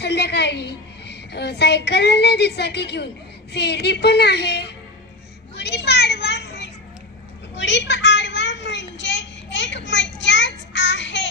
संध्याकाळी सायकलने दुचाकी घेऊन फेरी पण आहे. गुढीपाडवा म्हणजे एक मज्जाच आहे.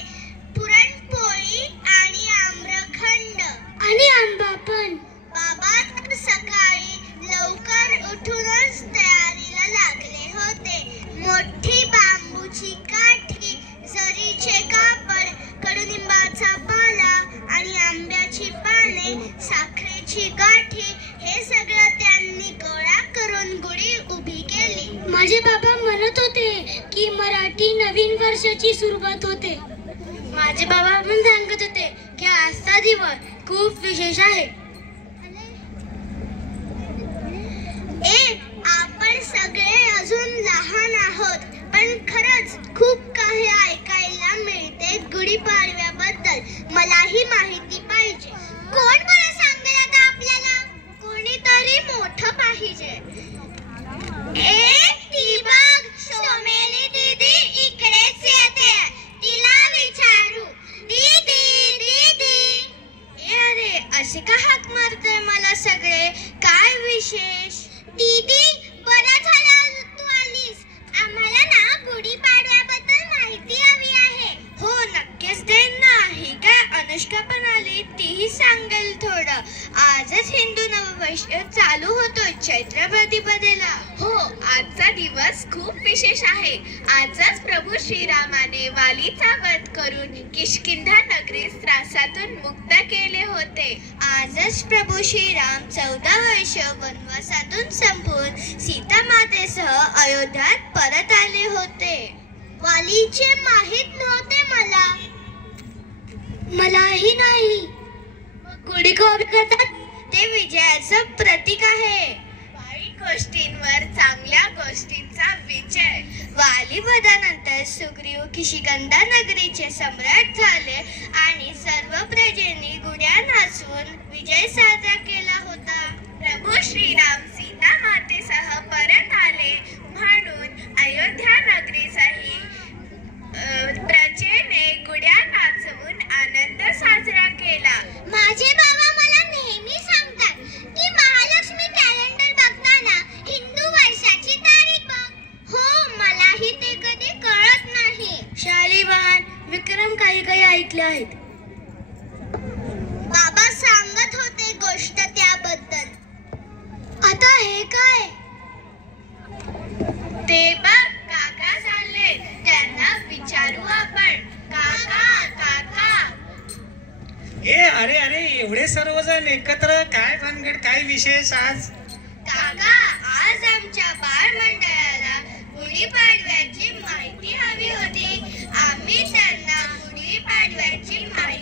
पुरणपोळी आणि आम्रखंड आणि आंबा पण. बाबा तर सकाळी लवकर उठूनच तयारीला लागले होते. मोठी बांबूची काठी, जरीचे कापड, कडुनिंबाचा पाला आणि आंब्याची पाने, साखरेची गाठी हे सगळं त्यांनी गोळा करून गुढी उभी केली. माझे बाबा म्हणत होते की मराठी नवीन वर्षाची सुरुवात होते. माझे बाबा पण सांगत होते की आजचा दिवस खूप विशेष आहे. आपण सगळे अजून लहान आहोत, पण खरंच खूप काही ऐकायला मिळते गुढीपाडव्याबद्दल. मलाही माहिती पाहिजे. कोण मला सांगेल आता आपल्याला? कोणीतरी मोठं पाहिजे. ती बघ, सोमेली दीदी इकडेच येते. तिला विचारू. दीदी दीदी. अरे असे का हाक मारताय मला सगळे? काय विशेष? दीदी, बरं झालं तू आलीस. आम्हाला ना गुढीपाडव्याबद्दल माहिती हवी आहे. हो नक्कीच देईन ना. ही काय अनुष्का पण आली, तीही सांगेल थोडं. आजच हिंदू नववर्ष चालू होतो चैत्र प्रतिपदेला. हो, आजचा दिवस खूप विशेष आहे. आजच प्रभू श्रीरामाने वालीचा वध करून किष्किंधा नगरीस त्रासातून मुक्त केले होते. आजच प्रभू श्रीराम 14 वर्ष वनवासातून संपून सीता मातेसह अयोध्यात परत आले होते. वालीचे माहित नव्हते मला. मलाही नाही. गुढी का करतात? ते विजयाचं प्रतीक आहे. वाईट गोष्टींवर चांगल्या गोष्टींचा विजय. वाली वधानंतर सुग्रीव किष्किंधा नगरीचे सम्राट झाले आणि सर्व प्रजेने गुढ्या नाचवून विजय साजरा केला होता. प्रभू श्रीराम सीता मातेसह परत आले म्हणून अयोध्या नगरीसही प्रजेने गुढ्या नाचवून आनंद साजरा केला. माझे बाबा मला नेहमी सांगतात की महालक्ष्मी कॅलेंडर बघताना हिंदू वर्षाची तारीख बघ. हो, मलाही ते कधी कळत नाही. शालिवाहन, विक्रम काही ऐकले आहेत. बाबा सांगत होते गोष्ट त्याबद्दल. आता हे काय? ते बघ, काका चालले. त्यांना विचारू आपण. काका काका. अरे अरे, एवढे सर्वजण एकत्र? काय भानगड, काय विशेष आज? काका, आज आमच्या बाळ मंडळाला गुढीपाडव्याची माहिती हवी होती. आम्ही त्यांना गुढीपाडव्याची माहिती